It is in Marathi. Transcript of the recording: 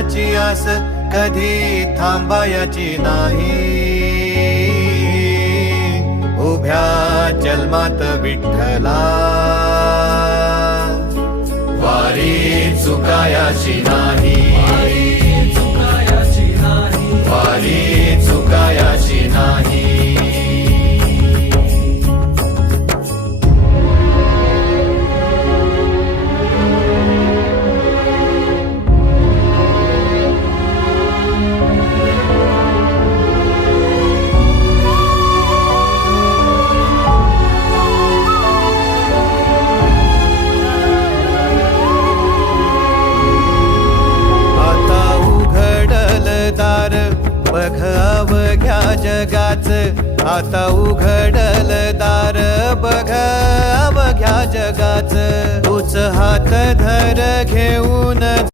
देवाची आस कधी थांबायची नाही. उभ्या जन्मात विठ्ठला वारी चुकायाची नाही. वारी चुकायाची नाही. बघ अवघ्या जगाच, आता उघडल दार बघ अवघ्या जगाच. तूच हात धर घेऊन